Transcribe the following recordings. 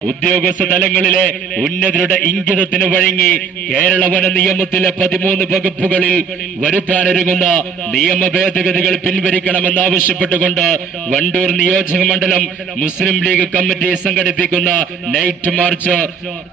ഉദ്യോഗസ്ഥ തലങ്ങളിലെ ഉന്നതരുടെ ഇംഗിതത്തിന് വഴങ്ങി കേരള വന നിയമത്തിലെ പതിമൂന്ന് വകുപ്പുകളിൽ വരുത്താനൊരുങ്ങുന്ന നിയമ ഭേദഗതികൾ പിൻവലിക്കണമെന്നാവശ്യപ്പെട്ടുകൊണ്ട് വണ്ടൂർ നിയോജക മണ്ഡലം മുസ്ലിം ലീഗ് കമ്മിറ്റി സംഘടിപ്പിക്കുന്ന നൈറ്റ് മാർച്ച്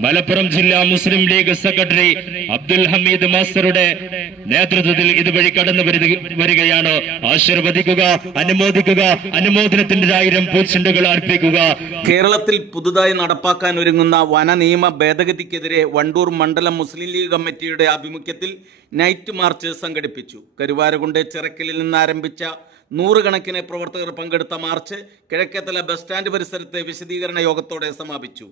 മലപ്പുറം ജില്ലാ മുസ്ലിം ലീഗ് സെക്രട്ടറി അബ്ദുൽ ഹമീദ് മാസ്റ്ററുടെ നേതൃത്വത്തിൽ ഇതുവഴി കടന്നു വരു- വരികയാണ്. ആശീർവദിക്കുക അനുമോദിക്കുക അനുമോദനത്തിന്റെ ആയിരം പൂച്ചെണ്ടുകൾ അർപ്പിക്കുക. കേരളത്തിൽ പുതുതായി നടപ്പാക്കാൻ ഒരുങ്ങുന്ന വന നിയമ ഭേദഗതിക്കെതിരെ വണ്ടൂർ മണ്ഡലം മുസ്ലിം ലീഗ് കമ്മിറ്റിയുടെ ആഭിമുഖ്യത്തിൽ നൈറ്റ് മാർച്ച് സംഘടിപ്പിച്ചു. കരുവാരകുണ്ട് ചിറക്കലിൽ നിന്ന് ആരംഭിച്ച നൂറുകണക്കിന് പ്രവർത്തകർ പങ്കെടുത്ത മാർച്ച് കിഴക്കേത്തല ബസ് സ്റ്റാൻഡ് പരിസരത്തെ വിശദീകരണ യോഗത്തോടെ സമാപിച്ചു.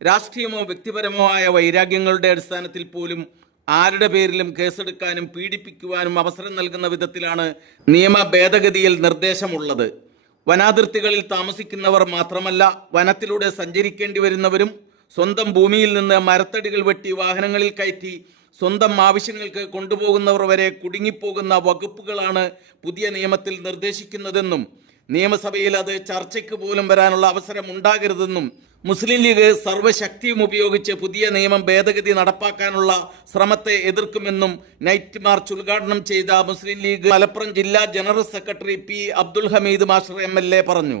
രാഷ്ട്രീയമോ വ്യക്തിപരമോ ആയ വൈരാഗ്യങ്ങളുടെ അടിസ്ഥാനത്തിൽ പോലും ആരുടെ പേരിലും കേസെടുക്കാനും പീഡിപ്പിക്കുവാനും അവസരം നൽകുന്ന വിധത്തിലാണ് നിയമ ഭേദഗതിയിൽ നിർദ്ദേശമുള്ളത്. വനാതിർത്തികളിൽ താമസിക്കുന്നവർ മാത്രമല്ല വനത്തിലൂടെ സഞ്ചരിക്കേണ്ടി വരുന്നവരും സ്വന്തം ഭൂമിയിൽ നിന്ന് മരത്തടികൾ വെട്ടി വാഹനങ്ങളിൽ കയറ്റി സ്വന്തം ആവശ്യങ്ങൾക്ക് കൊണ്ടുപോകുന്നവർ വരെ കുടുങ്ങിപ്പോകുന്ന വകുപ്പുകളാണ് പുതിയ നിയമത്തിൽ നിർദ്ദേശിക്കുന്നതെന്നും നിയമസഭയിൽ അത് ചർച്ചയ്ക്ക് പോലും വരാനുള്ള അവസരം ഉണ്ടാകരുതെന്നും മുസ്ലിം ലീഗ് സർവശക്തിയും ഉപയോഗിച്ച് പുതിയ നിയമം ഭേദഗതി നടപ്പാക്കാനുള്ള ശ്രമത്തെ എതിർക്കുമെന്നും നൈറ്റ് മാർച്ച് ഉദ്ഘാടനം ചെയ്ത മുസ്ലിം ലീഗ് മലപ്പുറം ജില്ലാ general secretary P Abdul Hameed masher M പറഞ്ഞു.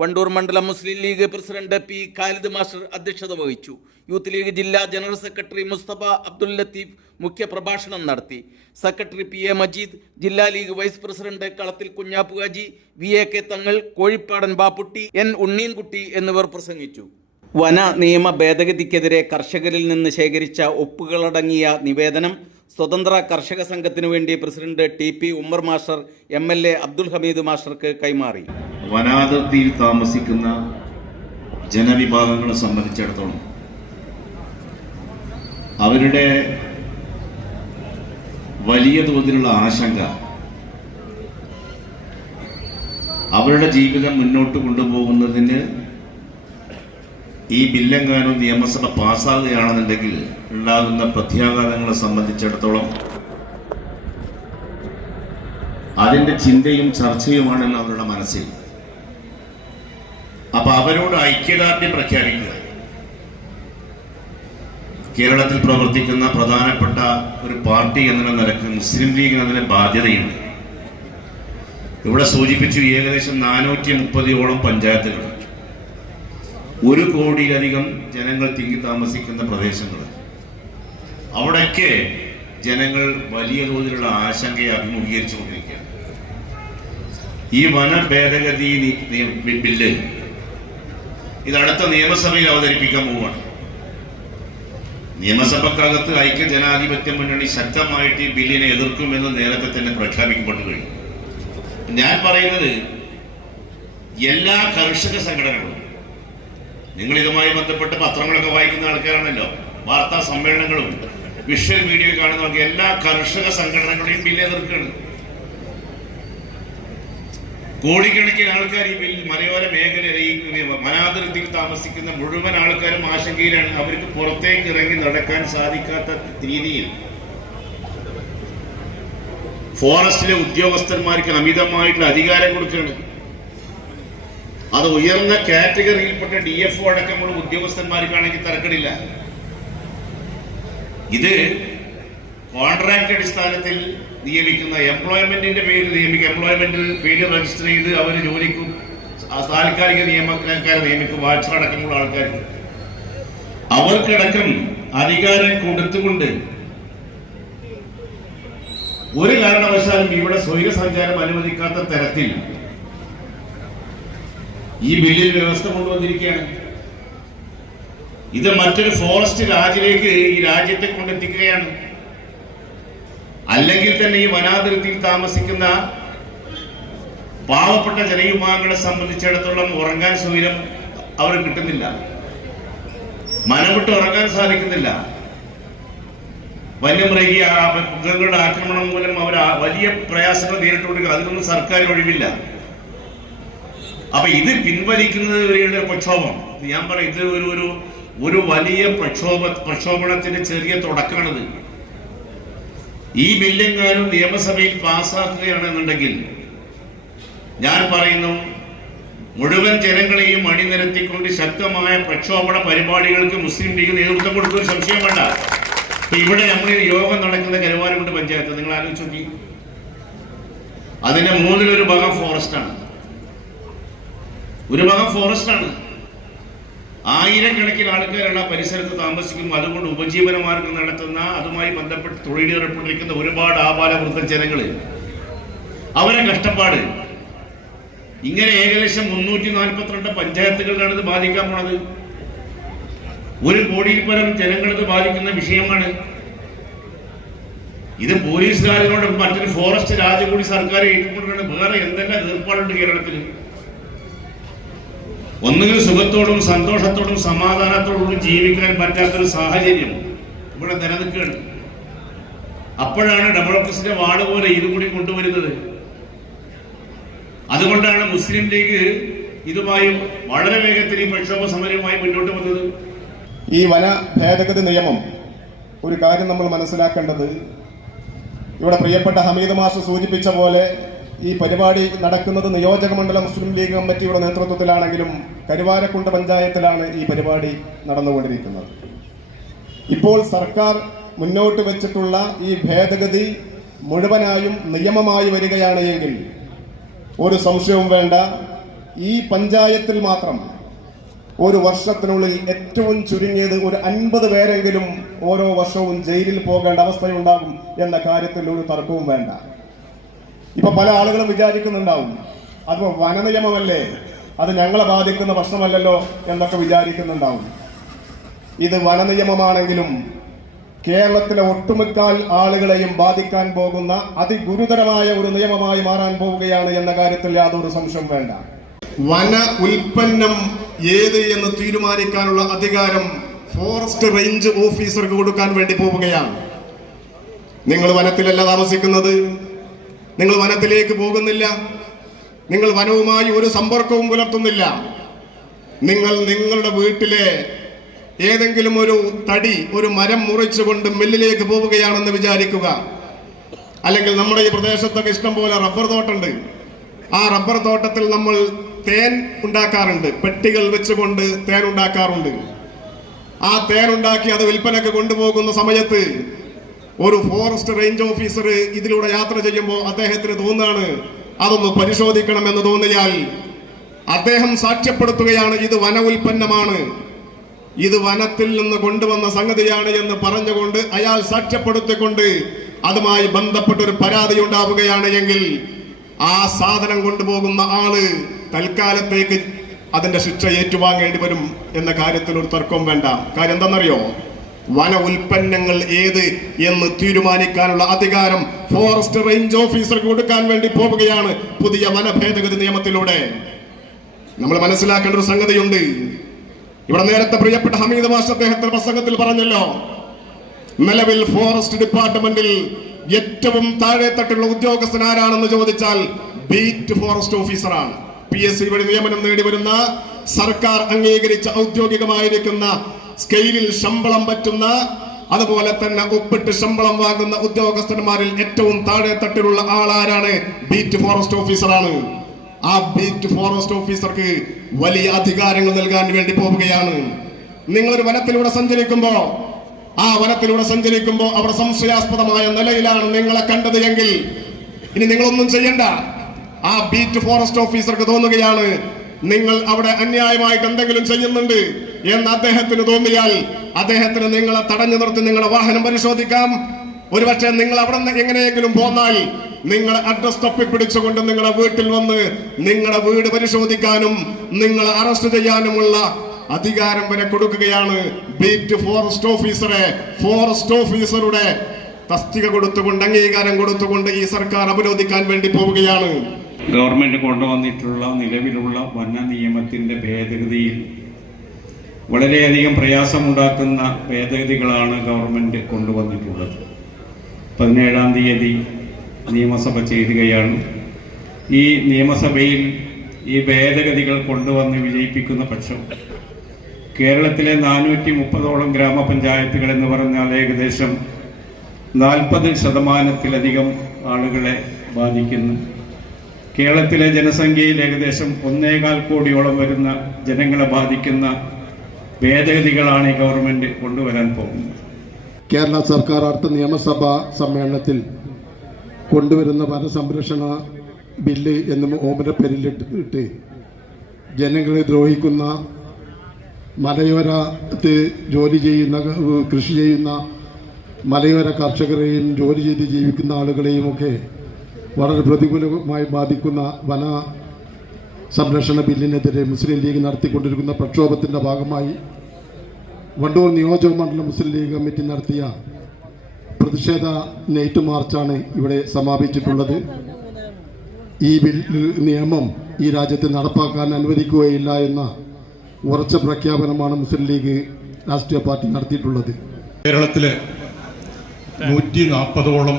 വണ്ടൂർ മണ്ഡലം Muslim League president P Khalid master അധ്യക്ഷത വഹിച്ചു. യൂത്ത് ലീഗ് ജില്ലാ ജനറൽ സെക്രട്ടറി മുസ്തഫ അബ്ദുൽ ലത്തീഫ് മുഖ്യ പ്രഭാഷണം നടത്തി. സെക്രട്ടറി പി എ മജീദ് ജില്ലാ ലീഗ് വൈസ് പ്രസിഡന്റ് കളത്തിൽ കുഞ്ഞാപ്പുകാജി V A K Thangal Kozhippadan Bapputty N Unneenkutty എന്നിവർ പ്രസംഗിച്ചു. വന നിയമ ഭേദഗതിക്കെതിരെ കർഷകരിൽ നിന്ന് ശേഖരിച്ച ഒപ്പുകളടങ്ങിയ നിവേദനം സ്വതന്ത്ര കർഷക സംഘത്തിനു വേണ്ടി president T P Ummer master M L A Abdul Hameed മാസ്റ്റർക്ക് കൈമാറി. വനാതിർത്തിയിൽ താമസിക്കുന്ന ജനവിഭാഗങ്ങളെ സംബന്ധിച്ചിടത്തോളം അവരുടെ വലിയ തോതിലുള്ള ആശങ്ക അവരുടെ ജീവിതം മുന്നോട്ട് കൊണ്ടുപോകുന്നതിന് ഈ ബില്ലെങ്ങാനും നിയമസഭ പാസ്സാകുകയാണെന്നുണ്ടെങ്കിൽ ഉണ്ടാകുന്ന പ്രത്യാഘാതങ്ങളെ സംബന്ധിച്ചിടത്തോളം അതിന്റെ ചിന്തയും ചർച്ചയുമാണെന്ന് അവരുടെ മനസ്സിൽ അപ്പൊ അവരോട് ഐക്യദാർഢ്യം പ്രഖ്യാപിക്കുക. കേരളത്തിൽ പ്രവർത്തിക്കുന്ന പ്രധാനപ്പെട്ട ഒരു പാർട്ടി എന്നുള്ള നിലയ്ക്ക് മുസ്ലിം ലീഗ് അതിന് ബാധ്യതയുണ്ട്. ഇവിടെ സൂചിപ്പിച്ചു ഏകദേശം നാനൂറ്റി മുപ്പതിയോളം പഞ്ചായത്തുകൾ. ഒരു കോടിയിലധികം ജനങ്ങൾ തിങ്ങി താമസിക്കുന്ന പ്രദേശങ്ങൾ. അവിടെയൊക്കെ ജനങ്ങൾ വലിയ തോതിലുള്ള ആശങ്കയെ അഭിമുഖീകരിച്ചുകൊണ്ടിരിക്കുകയാണ്. ഈ വന ഭേദഗതി ബില്ല് ഇത് അടുത്ത നിയമസഭയിൽ അവതരിപ്പിക്കാൻ പോവുകയാണ്. നിയമസഭക്കകത്ത് ഐക്യ ജനാധിപത്യ മുന്നണി ശക്തമായിട്ട് ഈ ബില്ലിനെ എതിർക്കുമെന്ന് നേരത്തെ തന്നെ പ്രഖ്യാപിക്കപ്പെട്ടു കഴിഞ്ഞു. ഞാൻ പറയുന്നത് എല്ലാ കർഷക സംഘടനകളും നിങ്ങൾ ഇതുമായി ബന്ധപ്പെട്ട് പത്രങ്ങളൊക്കെ വായിക്കുന്ന ആൾക്കാരാണല്ലോ വാർത്താ സമ്മേളനങ്ങളും വിഷ്വൽ മീഡിയ കാണുന്ന എല്ലാ കർഷക സംഘടനകളെയും ബില്ല് എതിർക്കുകയാണ്. കോടിക്കണക്കിന് ആൾക്കാർ ഈ വലിയ മലയോര മേഖല വനാതിർത്തിയിൽ താമസിക്കുന്ന മുഴുവൻ ആൾക്കാരും ആശങ്കയിലാണ്. അവർക്ക് പുറത്തേക്ക് ഇറങ്ങി നടക്കാൻ സാധിക്കാത്ത രീതിയിൽ. ഫോറസ്റ്റിലെ ഉദ്യോഗസ്ഥന്മാർക്ക് അമിതമായിട്ടുള്ള അധികാരം കൊടുക്കുകയാണ്. അത് ഉയർന്ന കാറ്റഗറിയിൽപ്പെട്ട ഡി എഫ് ഒ അടക്കമുള്ള ഉദ്യോഗസ്ഥന്മാർക്കാണെങ്കിൽ തരക്കടില്ല. ഇത് കോൺട്രാക്ട് അടിസ്ഥാനത്തിൽ നിയമിക്കുന്ന എംപ്ലോയ്മെന്റിന്റെ പേരിൽ നിയമിക്കും എംപ്ലോയ്മെന്റിൽ പേര് രജിസ്റ്റർ ചെയ്ത് അവർ ജോലിക്കും താൽക്കാലിക നിയമക്കാരെ നിയമിക്കും വാച്ചർ അടക്കമുള്ള ആൾക്കാർക്ക് അവർക്കടക്കം അധികാരം കൊടുത്തുകൊണ്ട് ഒരു കാരണവശാലും ഇവിടെ സ്വൈരസഞ്ചാരം അനുവദിക്കാത്ത തരത്തിൽ ഈ ബില്ലിൽ വ്യവസ്ഥ കൊണ്ടുവന്നിരിക്കുകയാണ്. ഇത് മറ്റൊരു ഫോറസ്റ്റ് രാജിലേക്ക് ഈ രാജ്യത്തെ കൊണ്ടെത്തിക്കുകയാണ്. അല്ലെങ്കിൽ തന്നെ ഈ വനാതിർത്തിയിൽ താമസിക്കുന്ന പാവപ്പെട്ട ജനവിഭാഗങ്ങളെ സംബന്ധിച്ചിടത്തോളം ഉറങ്ങാൻ സൗകര്യം അവർ കിട്ടുന്നില്ല. മനവിട്ട് ഉറങ്ങാൻ സാധിക്കുന്നില്ല. വന്യമൃഗീയ മൃഗങ്ങളുടെ ആക്രമണം മൂലം അവർ വലിയ പ്രയാസങ്ങൾ നേരിട്ടുകൊണ്ട് അതിനൊന്നും സർക്കാർ ഒഴിവില്ല. അപ്പൊ ഇത് പിൻവലിക്കുന്നത് വരെയുള്ള പ്രക്ഷോഭം. ഞാൻ പറയും ഇത് ഒരു ഒരു വലിയ പ്രക്ഷോഭ പ്രക്ഷോഭണത്തിന്റെ ചെറിയ തുടക്കമാണിത്. ഈ ബില്ലെങ്ങാനും നിയമസഭയിൽ പാസ്സാക്കുകയാണെന്നുണ്ടെങ്കിൽ ഞാൻ പറയുന്നു മുഴുവൻ ജനങ്ങളെയും അണിനിരത്തിക്കൊണ്ട് ശക്തമായ പ്രക്ഷോഭണ പരിപാടികൾക്ക് മുസ്ലിം ലീഗ് നേതൃത്വം കൊടുക്കുന്ന സംശയം വേണ്ട. ഇവിടെ നമ്മൾ യോഗം നടക്കുന്ന കരുവാരമുണ്ട് പഞ്ചായത്ത് നിങ്ങൾ ആലോചിച്ചു നോക്കി. അതിന്റെ മൂന്നിലൊരു ഭാഗം ഫോറസ്റ്റ് ആണ്. ഒരു ഭാഗം ഫോറസ്റ്റ് ആണ്. ആയിരക്കണക്കിന് ആൾക്കാരാണ് ആ പരിസരത്ത് താമസിക്കുന്നു അതുകൊണ്ട് ഉപജീവന മാർഗം നടത്തുന്ന അതുമായി ബന്ധപ്പെട്ട് തൊഴിലേർപ്പെട്ടിരിക്കുന്ന ഒരുപാട് ആബാലവൃദ്ധ ജനങ്ങൾ അവരെ കഷ്ടപ്പാട്. ഇങ്ങനെ ഏകദേശം മുന്നൂറ്റി നാൽപ്പത്തിരണ്ട് പഞ്ചായത്തുകളിലാണ് ഇത് ബാധിക്കാൻ പോണത്. ഒരു കോടിയിൽ പരം ജനങ്ങളിത് ബാധിക്കുന്ന വിഷയമാണ്. ഇത് പോലീസുകാരനോട് മറ്റൊരു ഫോറസ്റ്റ് രാജകൂടി സർക്കാർ ഏറ്റുകൊണ്ടാണ് വേറെ എന്തെല്ലാം ഏർപ്പാടുണ്ട് കേരളത്തിൽ ഒന്നുകിൽ സുഖത്തോടും സന്തോഷത്തോടും സമാധാനത്തോടും ജീവിക്കാൻ പറ്റാത്തൊരു സാഹചര്യം ഇവിടെ നിലനിൽക്കുകയാണ്. അപ്പോഴാണ് ഡെമോക്രസിന്റെ വാട് പോലെ ഇതും കൂടി കൊണ്ടുവരുന്നത്. അതുകൊണ്ടാണ് മുസ്ലിം ലീഗ് ഇതുമായും വളരെ വേഗത്തിൽ ഈ പ്രക്ഷോഭ സമരവുമായി മുന്നോട്ട് വന്നത്. ഈ വന ഭേദഗതി നിയമം ഒരു കാര്യം നമ്മൾ മനസ്സിലാക്കേണ്ടത് ഇവിടെ പ്രിയപ്പെട്ട ഹമീദ് മാസ്റ്റർ സൂചിപ്പിച്ച പോലെ ഈ പരിപാടി നടക്കുന്നത് നിയോജക മണ്ഡലം മുസ്ലിം ലീഗ് കമ്മിറ്റിയുടെ നേതൃത്വത്തിലാണെങ്കിലും കരുവാരക്കുണ്ട് പഞ്ചായത്തിലാണ് ഈ പരിപാടി നടന്നുകൊണ്ടിരിക്കുന്നത്. ഇപ്പോൾ സർക്കാർ മുന്നോട്ട് വെച്ചിട്ടുള്ള ഈ ഭേദഗതി മുഴുവനായും നിയമമായി വരികയാണ് എങ്കിൽ ഒരു സംശയവും വേണ്ട. ഈ പഞ്ചായത്തിൽ മാത്രം ഒരു വർഷത്തിനുള്ളിൽ ഏറ്റവും ചുരുങ്ങിയത് ഒരു അൻപത് പേരെങ്കിലും ഓരോ വർഷവും ജയിലിൽ പോകേണ്ട അവസ്ഥയുണ്ടാകും എന്ന കാര്യത്തിൽ ഒരു തർക്കവും വേണ്ട. ഇപ്പൊ പല ആളുകളും വിചാരിക്കുന്നുണ്ടാവും. അത് വനനിയമമല്ലേ? അത് ഞങ്ങളെ ബാധിക്കുന്ന പ്രശ്നമല്ലല്ലോ എന്നൊക്കെ വിചാരിക്കുന്നുണ്ടാവും. ഇത് വനനിയമമാണെങ്കിലും കേരളത്തിലെ ഒട്ടുമുക്കാൽ ആളുകളെയും ബാധിക്കാൻ പോകുന്ന അതിഗുരുതരമായ ഒരു നിയമമായി മാറാൻ പോവുകയാണ് എന്ന കാര്യത്തിൽ യാതൊരു സംശയം വേണ്ട. വന ഉൽപ്പന്നം ഏത് എന്ന് തീരുമാനിക്കാനുള്ള അധികാരം ഫോറസ്റ്റ് റേഞ്ച് ഓഫീസർക്ക് കൊടുക്കാൻ വേണ്ടി പോവുകയാണ്. നിങ്ങൾ വനത്തിലല്ല താമസിക്കുന്നത്. നിങ്ങൾ വനത്തിലേക്ക് പോകുന്നില്ല. നിങ്ങൾ വനവുമായി ഒരു സമ്പർക്കവും പുലർത്തുന്നില്ല. നിങ്ങൾ നിങ്ങളുടെ വീട്ടിലെ ഏതെങ്കിലും ഒരു തടി ഒരു മരം മുറിച്ചുകൊണ്ട് മില്ലിലേക്ക് പോവുകയാണെന്ന് വിചാരിക്കുക. അല്ലെങ്കിൽ നമ്മുടെ ഈ പ്രദേശത്തൊക്കെ ഇഷ്ടംപോലെ റബ്ബർ തോട്ടമുണ്ട്. ആ റബ്ബർ തോട്ടത്തിൽ നമ്മൾ തേൻ ഉണ്ടാക്കാറുണ്ട്. പെട്ടികൾ വെച്ചുകൊണ്ട് തേൻ ഉണ്ടാക്കാറുണ്ട്. ആ തേൻ ഉണ്ടാക്കി അത് വിൽപ്പനക്ക് കൊണ്ടുപോകുന്ന സമയത്ത് ഒരു ഫോറസ്റ്റ് റേഞ്ച് ഓഫീസർ ഇതിലൂടെ യാത്ര ചെയ്യുമ്പോൾ അദ്ദേഹത്തിന് തോന്നുകയാണ് അതൊന്ന് പരിശോധിക്കണമെന്ന് തോന്നിയാൽ അദ്ദേഹം സാക്ഷ്യപ്പെടുത്തുകയാണ് ഇത് വന ഉൽപ്പന്നമാണ് ഇത് വനത്തിൽ നിന്ന് കൊണ്ടുവന്ന സംഗതിയാണ് എന്ന് പറഞ്ഞുകൊണ്ട് അയാൾ സാക്ഷ്യപ്പെടുത്തിക്കൊണ്ട് അതുമായി ബന്ധപ്പെട്ട ഒരു പരാതി ഉണ്ടാവുകയാണ് എങ്കിൽ ആ സാധനം കൊണ്ടുപോകുന്ന ആൾ തൽക്കാലത്തേക്ക് അതിന്റെ ശിക്ഷ ഏറ്റുവാങ്ങേണ്ടി വരും എന്ന കാര്യത്തിൽ ഒരു തർക്കം വേണ്ട. കാര്യം എന്താണെന്നറിയോ? വന ഉൽപ്പന്നങ്ങൾ ഏത് എന്ന് തീരുമാനിക്കാനുള്ള അധികാരം ഫോറസ്റ്റ് റേഞ്ച് ഓഫീസർക്ക് കൊടുക്കാൻ വേണ്ടി പോവുകയാണ് പുതിയ വന ഭേദഗതി നിയമത്തിലൂടെ. നമ്മൾ മനസ്സിലാക്കേണ്ട ഒരു സംഗതിയുണ്ട്. ഇവിടെ നേരത്തെ പ്രിയപ്പെട്ട ഹമീദ് മാഷ് അദ്ദേഹത്തിന്റെ പ്രസംഗത്തിൽ പറഞ്ഞല്ലോ നിലവിൽ ഫോറസ്റ്റ് ഡിപ്പാർട്ട്മെന്റിൽ ഏറ്റവും താഴെ തട്ടുള്ള ഉദ്യോഗസ്ഥൻ ആരാണെന്ന് ചോദിച്ചാൽ ബീറ്റ് ഫോറസ്റ്റ് ഓഫീസറാണ് പി എസ് സി വഴി നിയമനം നേടി വരുന്ന സർക്കാർ അംഗീകരിച്ച ഔദ്യോഗികമായിരിക്കുന്ന സ്കെയിലിൽ ശമ്പളം പറ്റുന്ന അതുപോലെ തന്നെ ഒപ്പിട്ട് ശമ്പളം വാങ്ങുന്ന ഉദ്യോഗസ്ഥന്മാരിൽ ഏറ്റവും താഴെ തട്ടിലുള്ള ആളാരാണ് ബീറ്റ് ഫോറസ്റ്റ് ഓഫീസറാണ്. ആ ബീറ്റ് ഫോറസ്റ്റ് ഓഫീസർക്ക് വലിയ അധികാരങ്ങൾ നൽകാൻ വേണ്ടി പോവുകയാണ്. നിങ്ങളൊരു വനത്തിലൂടെ സഞ്ചരിക്കുമ്പോ ആ വനത്തിലൂടെ സഞ്ചരിക്കുമ്പോ അവിടെ സംശയാസ്പദമായ നിലയിലാണ് നിങ്ങളെ കണ്ടത് എങ്കിൽ ഇനി നിങ്ങളൊന്നും ചെയ്യണ്ട. ആ ബീറ്റ് ഫോറസ്റ്റ് ഓഫീസർക്ക് തോന്നുകയാണ് നിങ്ങൾ അവിടെ അന്യായമായിട്ട് എന്തെങ്കിലും ചെയ്യുന്നുണ്ട് എന്ന് അദ്ദേഹത്തിന് തോന്നിയാൽ അദ്ദേഹത്തിന് നിങ്ങളെ തടഞ്ഞു നിർത്തി നിങ്ങളുടെ വാഹനം പരിശോധിക്കാം. ഒരുപക്ഷെ നിങ്ങൾ അവിടെ നിന്ന് എങ്ങനെയെങ്കിലും പോന്നാൽ നിങ്ങളെ അഡ്രസ് തപ്പിപ്പിടിച്ചുകൊണ്ട് നിങ്ങളുടെ വീട്ടിൽ വന്ന് നിങ്ങളുടെ വീട് പരിശോധിക്കാനും നിങ്ങളെ അറസ്റ്റ് ചെയ്യാനുമുള്ള അധികാരം വരെ കൊടുക്കുകയാണ്. ബീറ്റ് ഫോറസ്റ്റ് ഓഫീസറെ ഫോറസ്റ്റ് ഓഫീസറുടെ തസ്തിക കൊടുത്തുകൊണ്ട് അംഗീകാരം കൊടുത്തുകൊണ്ട് ഈ സർക്കാർ അവരോധിക്കാൻ വേണ്ടി പോവുകയാണ്. ഗവൺമെന്റ് കൊണ്ടുവന്നിട്ടുള്ള നിലവിലുള്ള വന നിയമത്തിന്റെ ഭേദഗതിയിൽ വളരെയധികം പ്രയാസമുണ്ടാക്കുന്ന ഭേദഗതികളാണ് ഗവൺമെന്റ് കൊണ്ടുവന്നിട്ടുള്ളത്. പതിനേഴാം തീയതി നിയമസഭ ചേരുകയാണ്. ഈ നിയമസഭയിൽ ഈ ഭേദഗതികൾ കൊണ്ടുവന്ന് വിജയിപ്പിക്കുന്ന പക്ഷം കേരളത്തിലെ നാനൂറ്റി മുപ്പതോളം ഗ്രാമപഞ്ചായത്തുകൾ എന്ന് പറഞ്ഞാൽ ഏകദേശം നാൽപ്പത് ശതമാനത്തിലധികം ആളുകളെ ബാധിക്കുന്നു. കേരളത്തിലെ ജനസംഖ്യയിൽ ഏകദേശം ഒന്നേകാൽ കോടിയോളം വരുന്ന ജനങ്ങളെ ബാധിക്കുന്ന ഭേദഗതികളാണ് ഈ ഗവൺമെന്റ് കൊണ്ടുവരാൻ പോകുന്നത്. കേരള സർക്കാർ അടുത്ത നിയമസഭാ സമ്മേളനത്തിൽ കൊണ്ടുവരുന്ന വനസംരക്ഷണ ബില്ല് എന്ന് ഓമന പേരിലിട്ട് ജനങ്ങളെ ദ്രോഹിക്കുന്ന മലയോരത്ത് ജോലി ചെയ്യുന്ന കൃഷി ചെയ്യുന്ന മലയോര കർഷകരെയും ജോലി ചെയ്ത് ജീവിക്കുന്ന ആളുകളെയും ഒക്കെ വളരെ പ്രതികൂലമായി ബാധിക്കുന്ന വന സംരക്ഷണ ബില്ലിനെതിരെ മുസ്ലിം ലീഗ് നടത്തിക്കൊണ്ടിരിക്കുന്ന പ്രക്ഷോഭത്തിന്റെ ഭാഗമായി വണ്ടൂർ നിയോജക മണ്ഡലം മുസ്ലിം ലീഗ് കമ്മിറ്റി നടത്തിയ പ്രതിഷേധ നൈറ്റ് മാർച്ചാണ് ഇവിടെ സമാപിച്ചിട്ടുള്ളത്. ഈ ബിൽ നിയമം ഈ രാജ്യത്ത് നടപ്പാക്കാൻ അനുവദിക്കുകയില്ല എന്ന ഉറച്ച പ്രഖ്യാപനമാണ് മുസ്ലിം ലീഗ് രാഷ്ട്രീയ പാർട്ടി നടത്തിയിട്ടുള്ളത്. കേരളത്തിലെ നൂറ്റി നാൽപ്പതോളം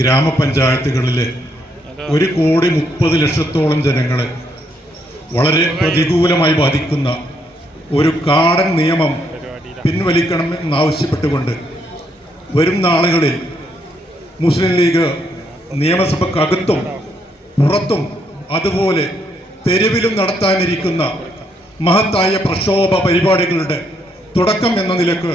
ഗ്രാമപഞ്ചായത്തുകളിലെ ഒരു കോടി മുപ്പത് ലക്ഷത്തോളം ജനങ്ങളെ വളരെ പ്രതികൂലമായി ബാധിക്കുന്ന ഒരു കാടൻ നിയമം പിൻവലിക്കണം എന്നാവശ്യപ്പെട്ടുകൊണ്ട് വരും നാളുകളിൽ മുസ്ലിം ലീഗ് നിയമസഭക്കകത്തും പുറത്തും അതുപോലെ തെരുവിലും നടത്താനിരിക്കുന്ന മഹത്തായ പ്രക്ഷോഭ പരിപാടികളുടെ തുടക്കം എന്ന നിലയ്ക്ക്